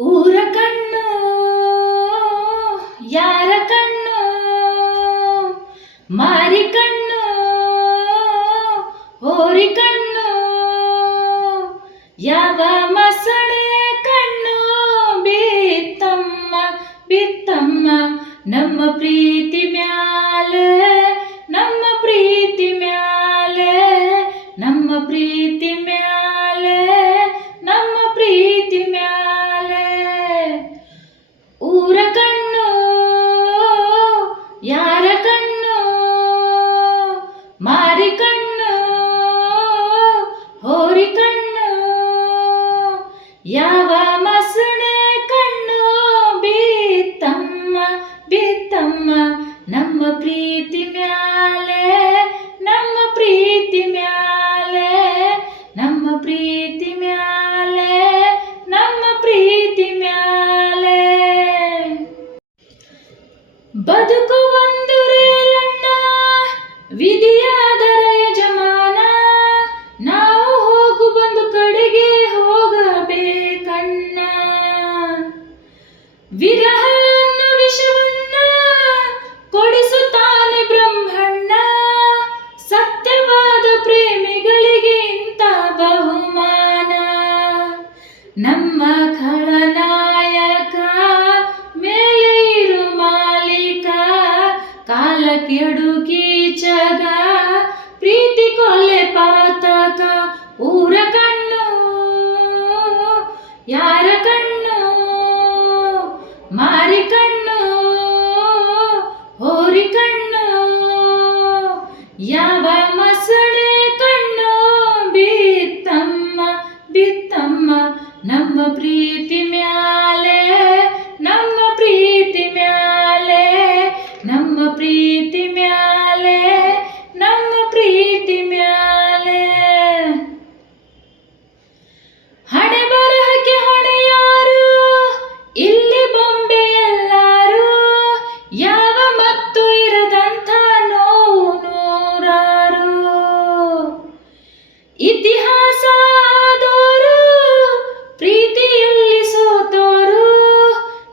ಊರ ಕಣ್ಣು, ಯಾರ ಕಣ್ಣು, ಮಾರಿ ಕಣ್ಣು, ಹೋರಿ ಕಣ್ಣು, ಯಾವ ಮಸಳೆ ಕಣ್ಣು, ಬಿತ್ತಮ್ಮ ಬಿತ್ತಮ್ಮ, ನಮ್ಮ ಪ್ರೀತಿ ಮ್ಯಾಲೆ, ನಮ್ಮ ಪ್ರೀತಿ ಮ್ಯಾಲೆ, ನಮ್ಮ ಪ್ರೀತಿ ಮ್ಯಾಲೆ ಮಾರಿ ಕಣ್ಣು, ಹೋರಿ ಕಣ್ಣು, ಯಾವ ಮಸುಣೆ ಕಣ್ಣು, ಬಿತ್ತಮ್ಮ ಬಿತ್ತಮ್ಮ, ನಮ್ಮ ಪ್ರೀತಿ ಮ್ಯಾಲೆ, ನಮ್ಮ ಪ್ರೀತಿ ಮ್ಯಾಲೆ, ನಮ್ಮ ಪ್ರೀತಿ ಮ್ಯಾಲೆ, ನಮ್ಮ ಪ್ರೀತಿ ಮ್ಯಾಲೆ. ಬದುಕು ವಿಧಿಯಾದರ ಯಜಮಾನ, ನಾವು ಹೋಗು ಬಂದು ಕಡೆಗೆ ಹೋಗಬೇಕಣ್ಣ. ವಿರಹ ವಿಷವನ್ನ ಕೊಡಿಸುತ್ತಾನೆ ಬ್ರಹ್ಮಣ್ಣ. ಸತ್ಯವಾದ ಪ್ರೇಮಿಗಳಿಗೆ ಇಂಥ ಬಹುಮಾನ. ನಮ್ಮ ಖಳನಾಯಕ ಮೇಲೆ ಇರು ಮಾಲೀಕ ಊರ ಕಣ್ಣು, ಯಾರ ಕಣ್ಣು, ಮಾರಿ ಕಣ್ಣು, ಹೋರಿ ಕಣ್ಣು, ಯಾವ ಮಸಳೆ ಕಣ್ಣು, ಬಿತ್ತಮ್ಮ ಬಿತ್ತಮ್ಮ, ನಮ್ಮ ಪ್ರೀತಿ ಮ್ಯಾಲೆ, ನಮ್ಮ ಪ್ರೀತಿ ಮ್ಯಾಲೆ, ನಮ್ಮ ಪ್ರೀತಿ ಮ್ಯಾಲೆ ಇತಿಹಾಸ ಪ್ರೀತಿಯಲ್ಲಿ ಸೋತೋರು,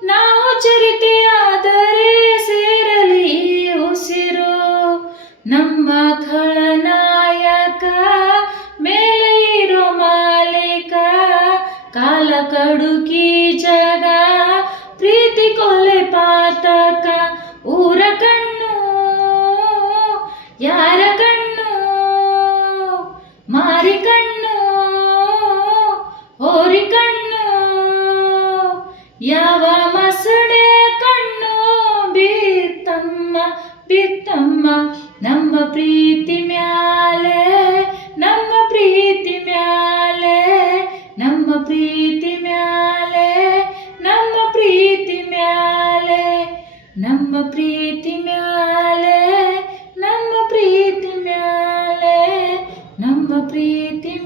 ನಾವು ಚರಿತೆಯಾದರೆ ಸೇರಲಿ ಉಸಿರು. ನಮ್ಮ ಖಳನಾಯಕ ಮೇಲೆ ಇರೋ ಮಾಲೀಕ, ಕಾಲ ಕಡುಕಿ ಜಗ, ಪ್ರೀತಿ ಕೊಲೆ ಪಾತಕ, ಊರ ಕಣ್ಣು, ಯಾರ ಯಾವ ಮಸಡೆ ಕಣ್ಣು ಬಿತ್ತಮ್ಮ ಬಿತ್ತಮ್ಮ, ನಮ್ಮ ಪ್ರೀತಿ ಮ್ಯಾಲೆ, ನಮ್ಮ ಪ್ರೀತಿ ಮ್ಯಾಲೆ, ನಮ್ಮ ಪ್ರೀತಿ ಮ್ಯಾಲೆ, ನಮ್ಮ ಪ್ರೀತಿ ಮ್ಯಾಲೆ, ನಮ್ಮ ಪ್ರೀತಿ ಮ್ಯಾಲೆ, ನಮ್ಮ ಪ್ರೀತಿ ಮ್ಯಾಲೆ, ನಮ್ಮ ಪ್ರೀತಿ